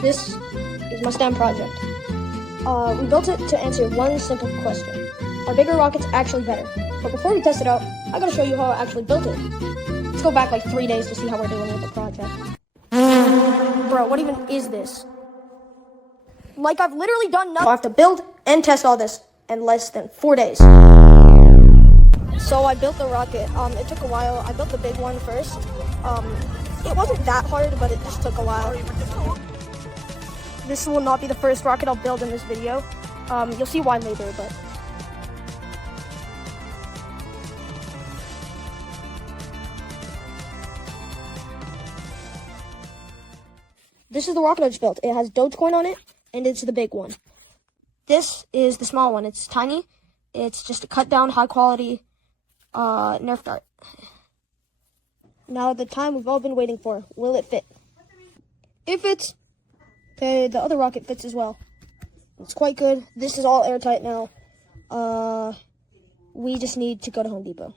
This is my STEM project. We built it to answer one simple question. Are bigger rockets actually better? But before we test it out, I gotta show you how I actually built it. Let's go back like 3 days to see how we're doing with the project. Bro, what even is this? Like, I've literally done nothing. I have to build and test all this in less than 4 days. So I built the rocket. It took a while. I built the big one first. It wasn't that hard, but it just took a while. This will not be the first rocket I'll build in this video. You'll see why later, but... This is the rocket I just built. It has Dogecoin on it, and it's the big one. This is the small one. It's tiny. It's just a cut-down, high-quality Nerf dart. Now the time we've all been waiting for. Will it fit? It fits. Okay, the other rocket fits as well. It's quite good. This is all airtight now. We just need to go to Home Depot.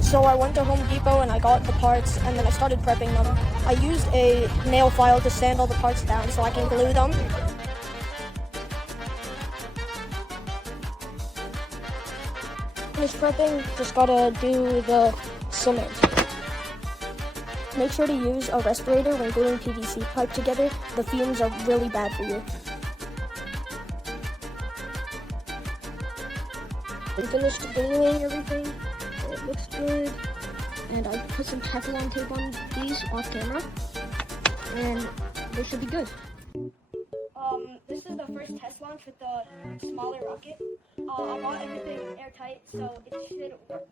So I went to Home Depot and I got the parts, and then I started prepping them. I used a nail file to sand all the parts down so I can glue them. Finish prepping, just gotta do the cement. Make sure to use a respirator when gluing PVC pipe together. The fumes are really bad for you. I finished gluing everything. It looks good. And I put some Teflon tape on these off camera. And they should be good. This is the first test launch with the smaller rocket. I got everything airtight, so it should work.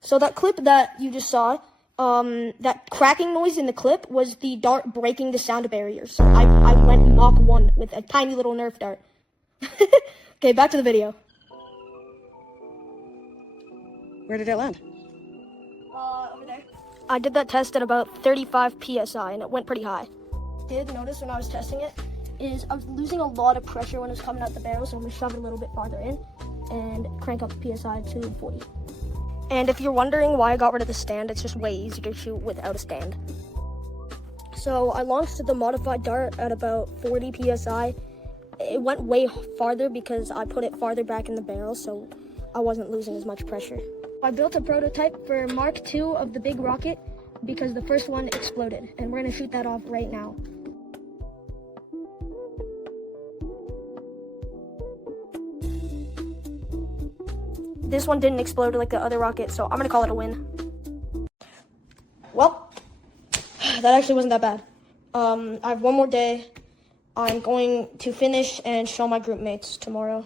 So that clip that you just saw, that cracking noise in the clip was the dart breaking the sound barrier. So I went Mach 1 with a tiny little Nerf dart. Okay, back to the video. Where did it land? Over there. I did that test at about 35 PSI, and it went pretty high. Did notice when I was testing it is I was losing a lot of pressure when it was coming out the barrel, so I'm gonna shove it a little bit farther in and crank up the PSI to 40. And if you're wondering why I got rid of the stand, it's just way easier to shoot without a stand. So I launched the modified dart at about 40 PSI. It went way farther because I put it farther back in the barrel, so I wasn't losing as much pressure. I built a prototype for Mark II of the big rocket because the first one exploded, and we're gonna shoot that off right now. This one didn't explode like the other rocket, so I'm gonna call it a win. Well, that actually wasn't that bad. I have one more day. I'm going to finish and show my group mates tomorrow.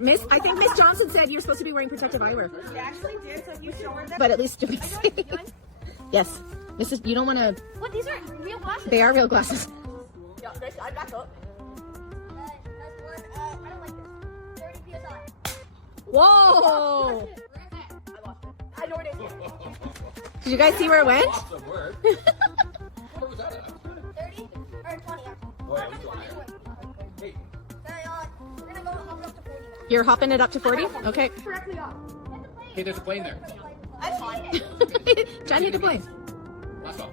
Miss, I think Miss Johnson said you're supposed to be wearing protective eyewear. She actually did, so you show her that. But at least to be safe. Yes. Mrs. You don't want to... What? These are real glasses? They are real glasses. Yeah, Grace, I back up. I don't like this. 30 PSI. Whoa! I know where it is. Did you guys see where it went? Where was that at? 30 or 20. Oh, yeah, let's go higher. Hey, We're gonna go up to 40 now. You're hopping it up to 40? Okay. Correctly up. hey, there's a plane there. That's fine. John hit the plane. Last one.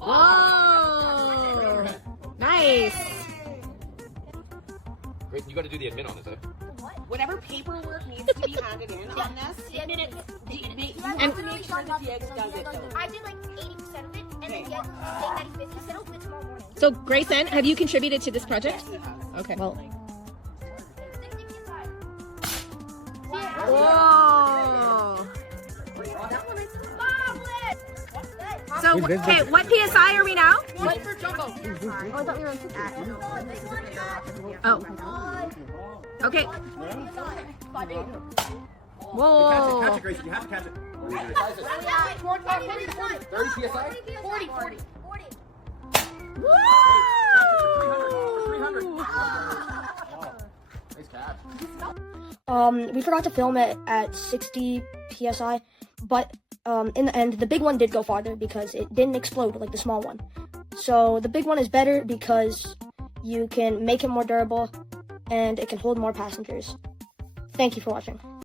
Whoa! Nice. Great, you got to do the admin on this, eh? Whatever paperwork needs to be handed in on this, you have to make sure that the eggs does it though. I did like 80% of it, and then the other 50% settled for tomorrow morning. So, Grayson, have you contributed to this project? Okay. Well. Whoa! So, okay, what PSI are we now? One for Jumbo. Oh, I thought we were on Oh. Okay. Catch Whoa. it, Grace. You have to catch it. 30 30 PSI? 40, 40. Woo! 300. Nice catch. We forgot to film it at 60 PSI, but in the end, the big one did go farther because it didn't explode like the small one. So the big one is better because you can make it more durable and it can hold more passengers. Thank you for watching.